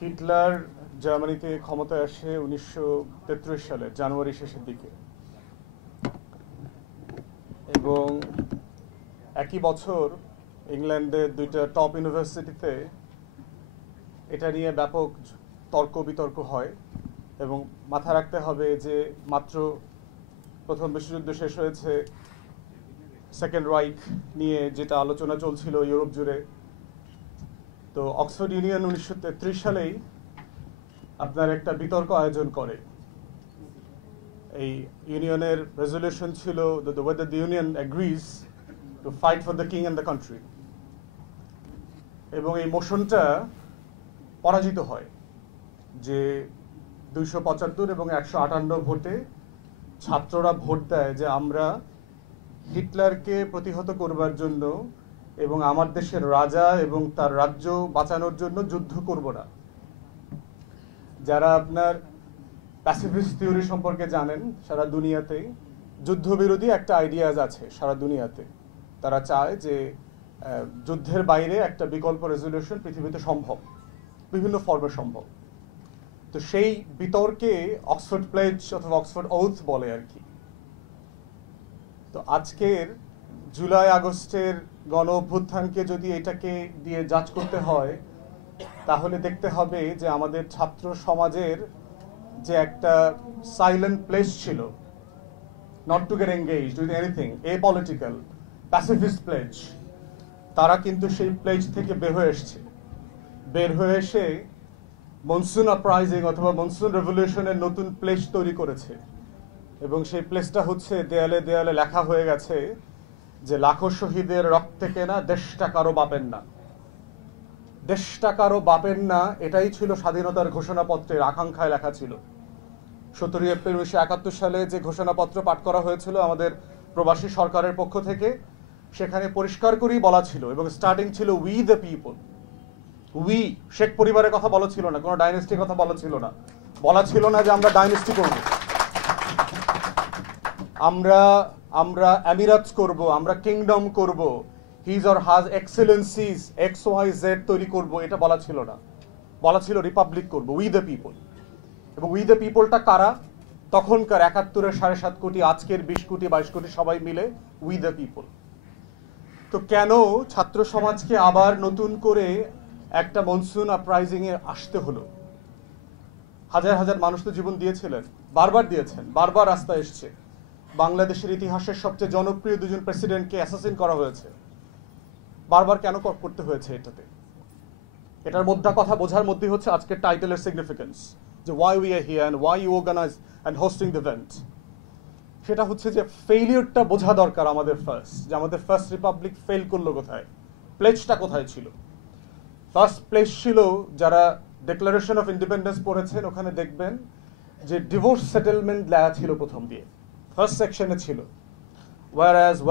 Hitler জার্মানিতে ক্ষমতায় আসে 1933 সালের জানুয়ারি শেষের দিকে, এবং একই বছর ইংল্যান্ডের দুইটা টপ ইউনিভার্সিটিতে এটা নিয়ে ব্যাপক তর্ক বিতর্ক হয়। এবং মাথায় রাখতে হবে যে মাত্র প্রথম বিশ্বযুদ্ধ শেষ হয়েছে, সেকেন্ড রাইখ নিয়ে যেটা আলোচনা চলছিল ইউরোপ জুড়ে। তো অক্সফোর্ড ইউনিয়ন 1933 সালেই আপনার একটা বিতর্ক আয়োজন করে। এই ইউনিয়নের রেজলিউশন ছিল whether the union agrees to fight for the king and the country, এবং এই মোশনটা পরাজিত হয় যে 275 এবং 158 ভোটে ছাত্ররা ভোট দেয় যে আমরা হিটলারকে প্রতিহত করবার জন্য এবং আমার দেশের রাজা এবং তার রাজ্য বাঁচানোর জন্য যুদ্ধ করব না। যারা আপনার প্যাসিফিস্ট থিওরি সম্পর্কে জানেন, সারা দুনিয়াতেই যুদ্ধবিরোধী একটা আইডিয়াজ আছে সারা দুনিয়াতে। তারা চায় যে যুদ্ধের বাইরে একটা বিকল্প রেজলিউশন পৃথিবীতে সম্ভব, বিভিন্ন ফর্মে সম্ভব। তো সেই বিতর্কে অক্সফোর্ড প্লেজ অথবা অক্সফোর্ড ওথ বলে আর কি। তো আজকের জুলাই আগস্টের গণ অভ্যুত্থানকে যদি এটাকে দিয়ে জাজ করতে হয়, তাহলে দেখতে হবে যে আমাদের ছাত্র সমাজের যে একটা সাইলেন্ট প্লেস ছিল, not to get engaged with anything apolitical, pacifist pledge, তারা কিন্তু সেই প্লেজ থেকে বের হয়ে এসে মনসুন আপরাইজিং অথবা মনসুন রেভলিউশনের নতুন প্লেস তৈরি করেছে। এবং সেই প্লেসটা হচ্ছে দেয়ালে দেয়ালে লেখা হয়ে গেছে যে লাখো শহীদের রক্তে কেনা দেশটা কারো বাপের না, দেশটা কারো বাপের না। এটাই ছিল স্বাধীনতার ঘোষণাপত্রের আকাঙ্ক্ষায় লেখা ছিল। 17 এপ্রিল 1971 সালে যে ঘোষণাপত্র পাঠ করা হয়েছিল আমাদের প্রবাসী সরকারের পক্ষ থেকে, সেখানে পরিষ্কার করেই বলা ছিল, এবং স্টার্টিং ছিল we the people. We, Sheikh পরিবারের কথা বলা ছিল না, কোনো ডাইনেস্টির কথা বলা ছিল না। বলা ছিল না যে আমরা ডাইনেস্টি করব, আমরা আমিরাতস করব, আমরা কিংডম করব, হিজ অর হাজ এক্সেলেন্সিজ XYZ তৈরি করব, এটা বলা ছিল না। বলা ছিল রিপাবলিক করব, উই দ্য পিপল। এবং উই দ্য পিপলটা কারা? তখনকার 71-এর 7.5 কোটি, আজকের 20 কোটি 22 কোটি সবাই মিলে উই দ্য পিপল। তো কেন ছাত্র সমাজকে আবার নতুন করে একটা মনসুন আপরাইজিং এ আসতে হলো? হাজার হাজার মানুষ তো জীবন দিয়েছিলেন, বারবার দিয়েছেন, বারবার রাস্তায় এসছে। বাংলাদেশের ইতিহাসের সবচেয়ে জনপ্রিয় দুজন প্রেসিডেন্টকে অ্যাসাসিন করা হয়েছে। বারবার কেন করতে হয়েছে এটাতে? এটার মধ্যে কথা বোঝার মধ্যে হচ্ছে আজকের টাইটেলের সিগনিফিকেন্স, যে why we are here and why you organise and hosting the event. সেটা হচ্ছে যে ফেইলিয়রটা বোঝা দরকার আমাদের ফার্স্ট, যে আমাদের ফার্স্ট রিপাবলিক ফেল করলো কোথায়, প্লেজটা কোথায় ছিল। ফার্স্ট প্লেস ছিল, যারা ডিক্লারেশন অফ ইন্ডিপেন্ডেন্স পড়েছেন ওখানে দেখবেন যে ডিভোর্স সেটেলমেন্ট লেখা ছিল প্রথম দিয়ে, ফার্স্ট সেকশনে ছিল। ওয়ারাজ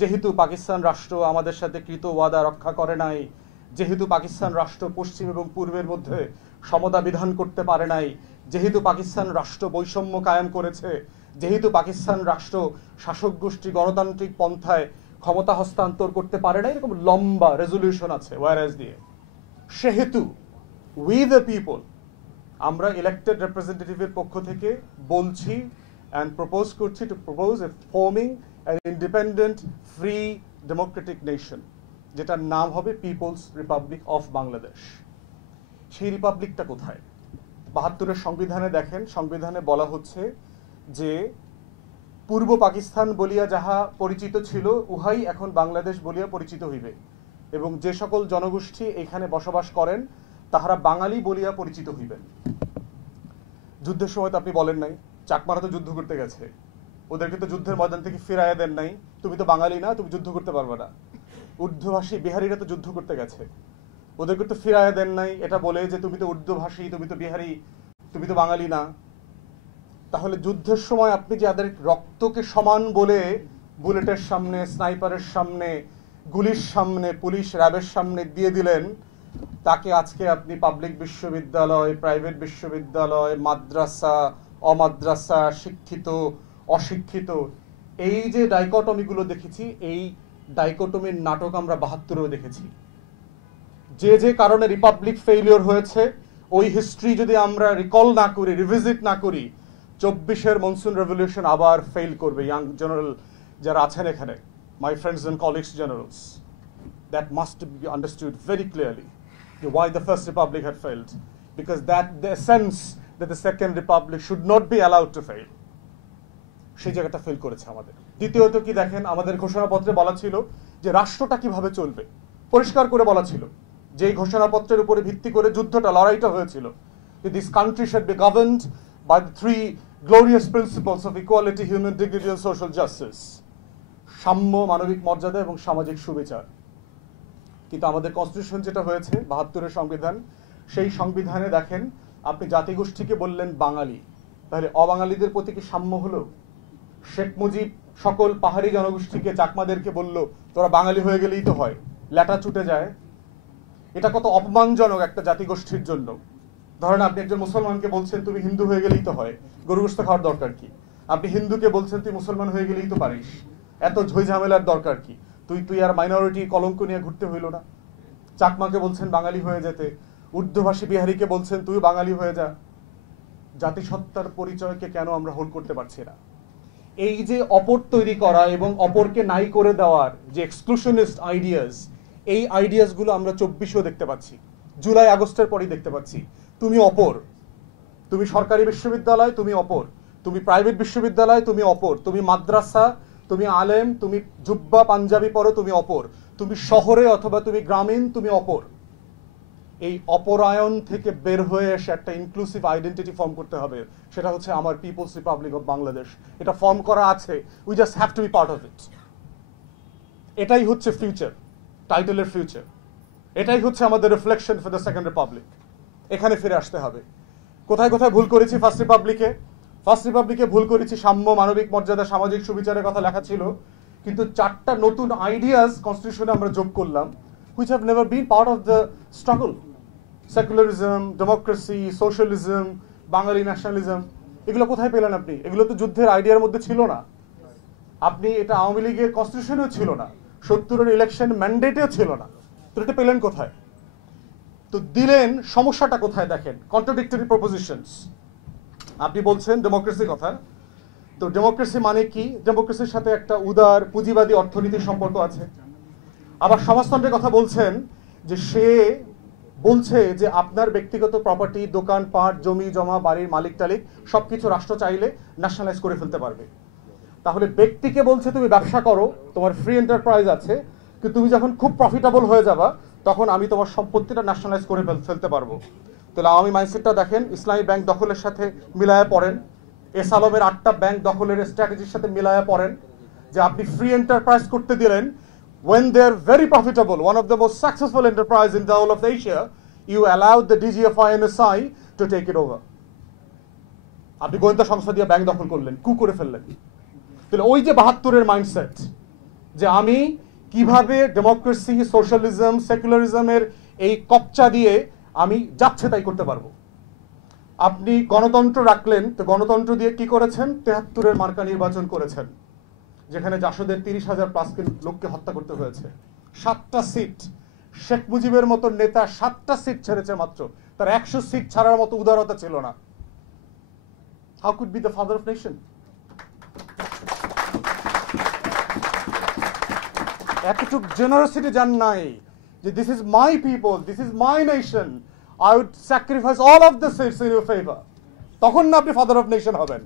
যেহেতু পাকিস্তান রাষ্ট্র আমাদের সাথে কৃত ওয়াদা রক্ষা করে নাই, যেহেতু পাকিস্তান রাষ্ট্র পশ্চিম এবং পূর্বের মধ্যে সমতা বিধান করতে পারে নাই, যেহেতু পাকিস্তান রাষ্ট্র বৈষম্য কায়েম করেছে, যেহেতু পাকিস্তান রাষ্ট্র শাসক গোষ্ঠী গণতান্ত্রিক পন্থায় ক্ষমতা হস্তান্তর করতে পারে না, এরকম লম্বা রেজলিউশন আছে ওয়ারাজ দিয়ে। সেহেতু উই দ্য পিপল, আমরা ইলেক্টেড রিপ্রেজেন্টেটিভের পক্ষ থেকে বলছি and propose করছি to propose a forming an independent free democratic nation, যেটার নাম হবে পিপলস রিপাবলিক অফ বাংলাদেশ। সেই রিপাবলিকটা কোথায়? 72-এর সংবিধানে দেখেন, সংবিধানে বলা হচ্ছে যে পূর্ব পাকিস্তান বলিয়া যাহা পরিচিত ছিল, উহাই এখন বাংলাদেশ বলিয়া পরিচিত হইবে, এবং যে সকল জনগোষ্ঠী এখানে বসবাস করেন তাহারা বাঙালি বলিয়া পরিচিত হইবেন। যুদ্ধের সময় তো আপনি বলেন নাই, চাকমারা তো যুদ্ধ করতে গেছে, ওদেরকে তো যুদ্ধের ময়দান থেকে ফিরাইয়া দেন নাই, তুমি তো বাঙালি না, তুমি যুদ্ধ করতে পারবে না। উর্দুভাষী বিহারিরা তো যুদ্ধ করতে গেছে, ওদেরকে তো ফিরাইয়া দেন নাই এটা বলে যে তুমি তো উর্দুভাষী, তুমি তো বিহারি, তুমি তো বাঙালি না। তাহলে যুদ্ধের সময় আপনি যাদের রক্তকে সমান বলে বুলেটের সামনে, স্নাইপারের সামনে, গুলির সামনে, পুলিশ র্যাবের সামনে দিয়ে দিলেন, তাকে আজকে আপনি পাবলিক বিশ্ববিদ্যালয়, প্রাইভেট বিশ্ববিদ্যালয়, মাদ্রাসা, অমাদ্রাসা, শিক্ষিত, অশিক্ষিত, এই যে ডাইকটমিগুলো দেখেছি, এই ডাইকটমির নাটক আমরা 72-এও দেখেছি। যে যে কারণে রিপাবলিক ফেইলিওর হয়েছে, ওই হিস্ট্রি যদি আমরা রিকল না করি, রিভিজিট না করি, 24-এর মনসুন রেভলিউশন আবার ফেল করবে। ইয়াং জেনারেল যারা আছেন এখানে, my friends and colleagues generals, that must be understood very clearly why the First Republic had failed, because that the essence that the Second Republic should not be allowed to fail, সেই জায়গাটা fail করেছে আমাদের। দ্বিতীয়ত কি দেখেন, আমাদের ঘোষণাপত্রে বলা ছিল যে রাষ্ট্রটা কিভাবে চলবে, পরিষ্কার করে বলা ছিল, যে এই ঘোষণাপত্রের উপরে ভিত্তি করে যুদ্ধটা, লড়াইটা হয়েছিল, যে this country should be governed by the three glorious principles of equality, human dignity and social justice, সাম্য, মানবিক মর্যাদা এবং সামাজিক সুবিচার। কিন্তু আমাদের কনস্টিটিউশন যেটা হয়েছে 72-এর সংবিধান, সেই সংবিধানে দেখেন আপনি জাতিগোষ্ঠীকে বললেন বাঙালি, তাহলে অবাঙালিদের প্রতি কি সাম্য হলো? শেখ মুজিব সকল পাহাড়ি জনগোষ্ঠীকে, চাকমাদেরকে বলল তোরা বাঙালি হয়ে গেলেই তো হয়, ল্যাটা ছুটে যায়। এটা কত অপমানজনক একটা জাতিগোষ্ঠীর জন্য। ধরেন আপনি একজন মুসলমানকে বলছেন তুমি হিন্দু হয়ে গেলেই তো হয়, গরু গোশত খাওয়ার দরকার কি? আপনি হিন্দুকে বলছেন তুই মুসলমান হয়ে গেলেই তো পারিস, এত ঝই ঝামেলার দরকার কি? তুই আর মাইনরিটি কলঙ্ক নিয়ে ঘুরতে হইল না। চাকমাকে বলছেন বাঙালি হয়ে যেতে, উর্দুভাষী বিহারীকে বলছেন তুই বাঙালি হয়ে যা। জাতিসত্তার পরিচয়কে কেন আমরা হোল্ড করতে পারছি না? এই যে অপর তৈরি করা এবং অপরকে নাই করে দেওয়ার যে এক্সক্লুশনিস্ট আইডিয়াস, এই আইডিয়াসগুলো আমরা 24-এও দেখতে পাচ্ছি, জুলাই আগস্টের পরই দেখতে পাচ্ছি। তুমি অপর, তুমি সরকারি বিশ্ববিদ্যালয় তুমি অপর, তুমি প্রাইভেট বিশ্ববিদ্যালয় তুমি অপর, তুমি মাদ্রাসা, তুমি আলেম, তুমি জুব্বা পাঞ্জাবি পরো তুমি অপর, তুমি শহরে অথবা তুমি গ্রামীণ তুমি অপর। এই অপরায়ণ থেকে বের হয়ে এসে একটা ইনক্লুসিভ আইডেন্টিটি ফর্ম করতে হবে, সেটা হচ্ছে আমার পিপলস রিপাবলিক অফ বাংলাদেশ। এটা ফর্ম করা আছে, we just have to be part of it. এটাই হচ্ছে ফিউচার, টাইটেলের ফিউচার। এটাই হচ্ছে আমাদের reflection for the second republic. এখানে ফিরে আসতে হবে। কোথায় কোথায় ভুল করেছি ফার্স্ট রিপাবলিকে? ফার্স্ট রিপাবলিকে ভুল করেছি সাম্য, মানবিক মর্যাদা, সামাজিক সুবিচারের কথা লেখা ছিল, কিন্তু 4টা নতুন আইডিয়াস কনস্টিটিউশনে আমরা যোগ করলাম, which have never been part of the struggle. Secularism, democracy, socialism, Bangali nationalism, এগুলো কোথায় পেলেন আপনি? এগুলো তো যুদ্ধের আইডিয়ার মধ্যে ছিল না। আপনি এটা আওয়ামী লীগের কনস্টিটিউশনেও ছিল না, 70-এর ইলেকশন ম্যান্ডেটেও ছিল না, তো এটা পেলেন কোথায়? তো দিলেন, সমস্যাটা কোথায় দেখেন? কন্ট্রাডিক্টরি প্রপোজিশনস। আপনি বলছেন ডেমোক্রেসির কথা, তো ডেমোক্রেসি মানে কি? ডেমোক্রেসির সাথে একটা উদার পুঁজিবাদী অর্থনীতির সম্পর্ক আছে। আবার সমাজতন্ত্রের কথা বলছেন, যে সে বলছে যে আপনার ব্যক্তিগত প্রপার্টি, দোকানপাট, জমি জমা, বাড়ির মালিক টালিক সবকিছু রাষ্ট্র চাইলে ন্যাশনালাইজ করে ফেলতে পারবে। তাহলে ব্যক্তিকে বলছে তুমি ব্যবসা করো, তোমার ফ্রি এন্টারপ্রাইজ আছে, কিন্তু তুমি যখন খুব প্রফিটেবল হয়ে যাবা তখন আমি তোমার সম্পত্তিটা ন্যাশনালাইজ করে ফেলতে পারবো। তাহলে আওয়ামী মাইন্ডসেটটা দেখেন, ইসলামী ব্যাংক দখলের সাথে মিলায়া পড়েন, এস আলমের 8টা ব্যাংক দখলের স্ট্র্যাটেজির সাথে মিলায়া পড়েন, যে আপনি ফ্রি এন্টারপ্রাইজ করতে দিলেন when they are very profitable, one of the most successful enterprise in the whole of Asia, you allowed the DGFI and NSI to take it over. আপনি গোয়েন্দা সংস্থা দিয়ে ব্যাংক দখল করলেন, কু করে ফেললেন। তাহলে ওই যে 72-এর মাইন্ডসেট, যে আমি কিভাবে ডেমোক্রেসি, সোশ্যালিজম, সেকুলারিজমের এই কপচা দিয়ে আমি যাচ্ছে তাই করতে পারবো। আপনি গণতন্ত্র রাখলেন, তো গণতন্ত্র দিয়ে কি করেছেন? 73-এর মার্কা নির্বাচন করেছেন, যেখানে জাসদের 30,000 প্লাস লোককে হত্যা করতে হয়েছে। 7টা সিট, শেখ মুজিবের মতো নেতা 7টা সিট ছেড়েছে মাত্র, তার 100 সিট ছাড়ার মতো উদারতা ছিল না। How could be the father of nation? এতটুক জেনারসিটি জান নাই, যে this is my people, this is my nation, I would sacrifice all of the seats in your favour. তখন না আপনি ফাদার অফ নেশন হবেন।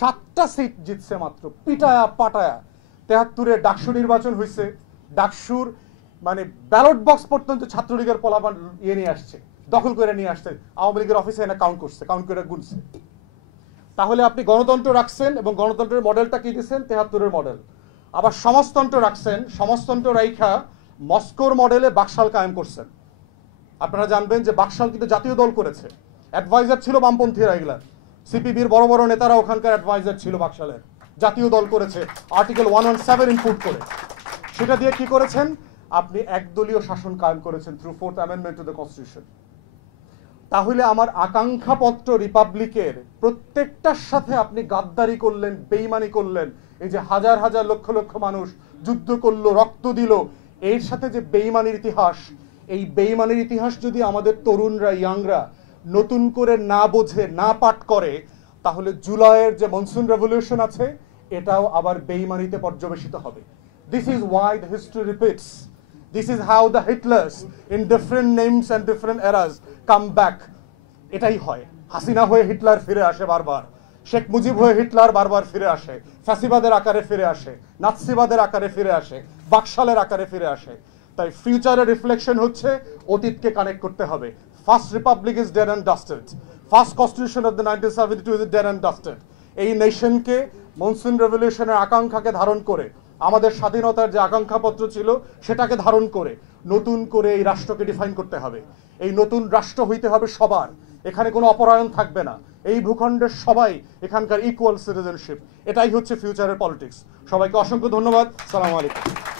7টা সিট জিতছে মাত্র, পিটায়া পাটায়া। 73-এ ডাকসু নির্বাচন হয়েছে, ডাকসুর মানে ব্যালট বক্স পর্যন্ত ছাত্রলীগের পোলাপান নিয়ে আসছে, দখল করে নিয়ে আসছে, আওয়ামী লীগের অফিসে এনে কাউন্ট করছে, কাউন্ট করে গুনছে। তাহলে আপনি গণতন্ত্র রাখছেন এবং গণতন্ত্রের মডেলটা কি দিচ্ছেন? 73-এর মডেল। আবার সমাজতন্ত্র রাখছেন, সমাজতন্ত্র রাইখা মস্কোর মডেলে বাকশাল কায়েম করছেন। আপনারা জানবেন যে বাকশাল কিন্তু জাতীয় দল করেছে, অ্যাডভাইজার ছিল বামপন্থীরা, এগুলা সিপিবির বড় বড় নেতারা ওখানকার অ্যাডভাইজার ছিল বাকশালের, জাতীয় দল করেছে আর্টিকেল 117 ইনপুট করে। সেটা দিয়ে কি করেছেন? আপনি একদলীয় শাসন কায়েম করেছেন through 4th amendment to the constitution. তাহলে আমার আকাঙ্ক্ষাপত্র রিপাবলিকের প্রত্যেকটার সাথে আপনি গাদ্দারি করলেন, বেইমানি করলেন। এই যে হাজার হাজার লক্ষ লক্ষ মানুষ যুদ্ধ করলো, রক্ত দিল, এর সাথে যে বেইমানির ইতিহাস, এই বেইমানের ইতিহাস যদি আমাদের তরুণরা ইয়াংরা নতুন করে না বোঝে না পাঠ করে, তাহলে জুলাইয়ের যে মনসুন রেভলিউশন আছে এটাও আবার বেইমানিতে পর্যবেসিত হবে। This is why the history repeats, this is how the Hitlers in different names and different eras come back. এটাই হয়, হাসিনা হয়ে হিটলার ফিরে আসে বারবার, শেখ মুজিব হয়ে হিটলার বারবার ফিরে আসে, ফ্যাসিবাদের আকারে ফিরে আসে, নাৎসিবাদের আকারে ফিরে আসে, বাকশালের আকারে ফিরে আসে। তাই ফিউচারের রিফ্লেকশন হচ্ছে অতীতকে কানেক্ট করতে হবে। First Republic is dead and dusted, first constitution of the 1972 is dead and dusted. এই নেশনকে মনসুন রেভলিউশনের আকাঙ্ক্ষাকে ধারণ করে, আমাদের স্বাধীনতার যে আকাঙ্ক্ষাপত্র ছিল সেটাকে ধারণ করে নতুন করে এই রাষ্ট্রকে ডিফাইন করতে হবে। এই নতুন রাষ্ট্র হইতে হবে সবার, এখানে কোনো অপরায়ণ থাকবে না, এই ভূখণ্ডের সবাই এখানকার ইকুয়াল সিটিজেনশিপ। এটাই হচ্ছে ফিউচারের পলিটিক্স। সবাইকে অসংখ্য ধন্যবাদ। সালাম আলাইকুম।